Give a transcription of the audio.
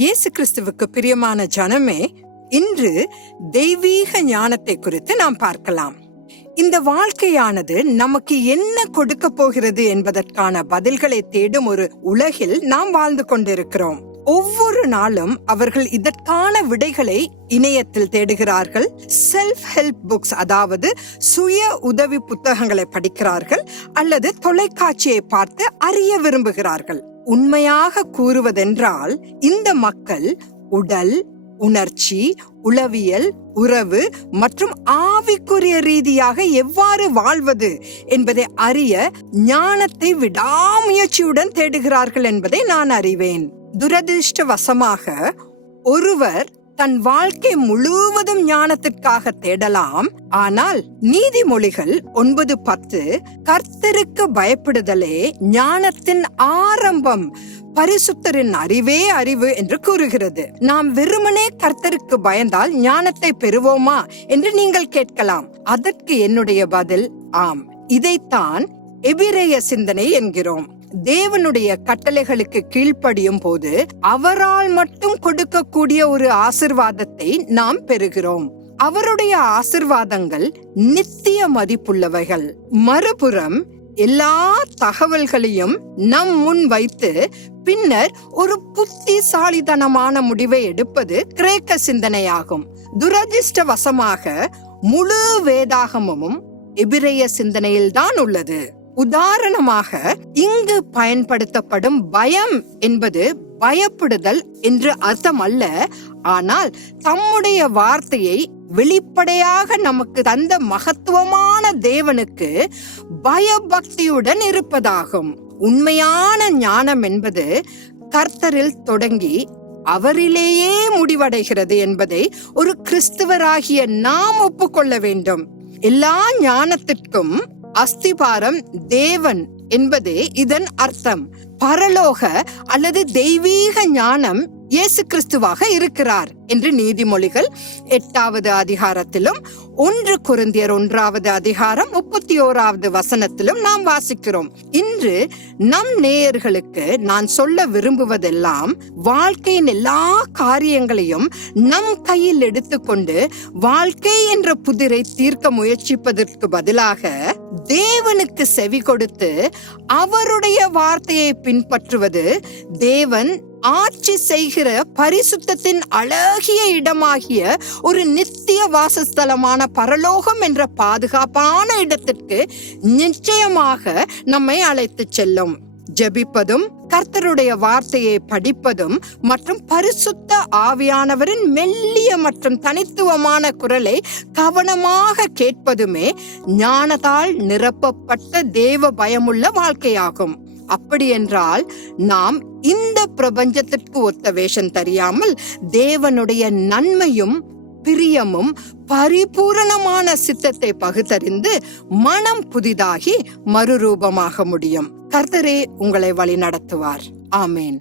இயேசு கிறிஸ்துவுக்கு பிரியமான ஜனமே இன்று தெய்வீக ஞானத்தை குறித்து நாம் பார்க்கலாம். இந்த வாழ்க்கையானது நமக்கு என்ன கொடுக்க போகிறது என்பதற்கான பதில்களை தேடும் ஒரு உலகில் நாம் வாழ்ந்து கொண்டிருக்கிறோம். ஒவ்வொரு நாளும் அவர்கள் இதற்கான விடைகளை இணையத்தில் தேடுகிறார்கள். செல்ஃப் ஹெல்ப் புக்ஸ் அதாவது சுய உதவி புத்தகங்களை படிக்கிறார்கள் அல்லது தொலைக்காட்சியை பார்த்து அறிய விரும்புகிறார்கள். உண்மையாக கூறுவதென்றால் இந்த மக்கள் உடல் உணர்ச்சி உளவியல் உறவு மற்றும் ஆவிக்குரிய ரீதியாக எவ்வாறு வாழ்வது என்பதை அறிய ஞானத்தை விடாமுயற்சியுடன் தேடுகிறார்கள் என்பதை நான் அறிவேன். துரதிருஷ்டவசமாக ஒருவர் தன் வாழ்க்கை முழுவதும் ஞானத்திற்காக தேடலாம். ஆனால் நீதிமொழிகள் ஒன்பது பத்து கர்த்தருக்கு பயப்படுதலே ஞானத்தின் ஆரம்பம் பரிசுத்தரின் அறிவே அறிவு என்று கூறுகிறது. நாம் வெறுமனே கர்த்தருக்கு பயந்தால் ஞானத்தை பெறுவோமா என்று நீங்கள் கேட்கலாம். அதற்கு என்னுடைய பதில் ஆம். இதைத்தான் எபிரேய சிந்தனை என்கிறோம். தேவனுடைய கட்டளைகளுக்கு கீழ்ப்படியும் போது அவரால் மட்டும் கொடுக்கக்கூடிய ஒரு ஆசிர்வாதத்தை நாம் பெறுகிறோம். அவருடைய ஆசிர்வாதங்கள் நித்திய மதிப்புள்ளவைகள். மறுபுறம் எல்லா தகவல்களையும் நம் முன் வைத்து பின்னர் ஒரு புத்திசாலித்தனமான முடிவை எடுப்பது கிரேக்க சிந்தனையாகும். துரதிர்ஷ்டவசமாக முழு வேதாகமும் எபிரேய சிந்தனையில்தான் உள்ளது. உதாரணமாக இங்கு பயன்படுத்தப்படும் பயம் என்பது பயப்படுதல் என்று அர்த்தம் அல்ல ஆனால் தம்முடைய வார்த்தையை வெளிப்படையாக நமக்கு தந்த மகத்துவமான தேவனுக்கு பயபக்தியுடன் இருப்பதாகும். உண்மையான ஞானம் என்பது கர்த்தரில் தொடங்கி அவரிலேயே முடிவடைகிறது என்பதை ஒரு கிறிஸ்துவராகிய நாம் ஒப்புக்கொள்ள வேண்டும். எல்லா ஞானத்திற்கும் அஸ்திபாரம் தேவன் என்பதே இதன் அர்த்தம். பரலோக அல்லது தெய்வீக ஞானம் இயேசு கிறிஸ்துவாக இருக்கிறார் என்று நீதிமொழிகள் எட்டாவது அதிகாரத்திலும் ஒன்று குருந்தியர் ஒன்றாவது அதிகாரம் முப்பத்தி ஓராவது வசனத்திலும் நாம் வாசிக்கிறோம். இன்று நம் நேயர்களுக்கு நான் சொல்ல விரும்புவதெல்லாம் வாழ்க்கையின் எல்லா காரியங்களையும் நம் கையில் எடுத்துக்கொண்டு வாழ்க்கை என்ற புதிரை தீர்க்க முயற்சிப்பதற்கு பதிலாக தேவனுக்கு செவி கொடுத்து அவருடைய வார்த்தையை பின்பற்றுவது தேவன் ஆட்சி செய்கிற பரிசுத்தத்தின் அழகிய இடமாகிய ஒரு நித்திய வாசஸ்தலமான பரலோகம் என்ற பாதுகாப்பான இடத்திற்கு நிச்சயமாக நம்மை அழைத்து செல்லும். ஜெபிப்பதும் கர்த்தருடைய வார்த்தையை படிப்பதும் மற்றும் பரிசுத்த ஆவியானவரின் மெல்லிய மற்றும் தனித்துவமான குரலை கவனமாக கேட்பதுமே ஞானத்தால் நிரப்பப்பட்ட தேவ பயமுள்ள வாழ்க்கையாகும். அப்படி என்றால் நாம் இந்த பிரபஞ்சத்திற்கு ஒத்த வேஷம் தெரியாமல் தேவனுடைய நன்மையும் பிரியமும் பரிபூரணமான சித்தத்தை பகுத்தறிந்து மனம் புதிதாகி மறுரூபமாக முடியும். கர்த்தரே உங்களை வழி நடத்துவார் ஆமேன்.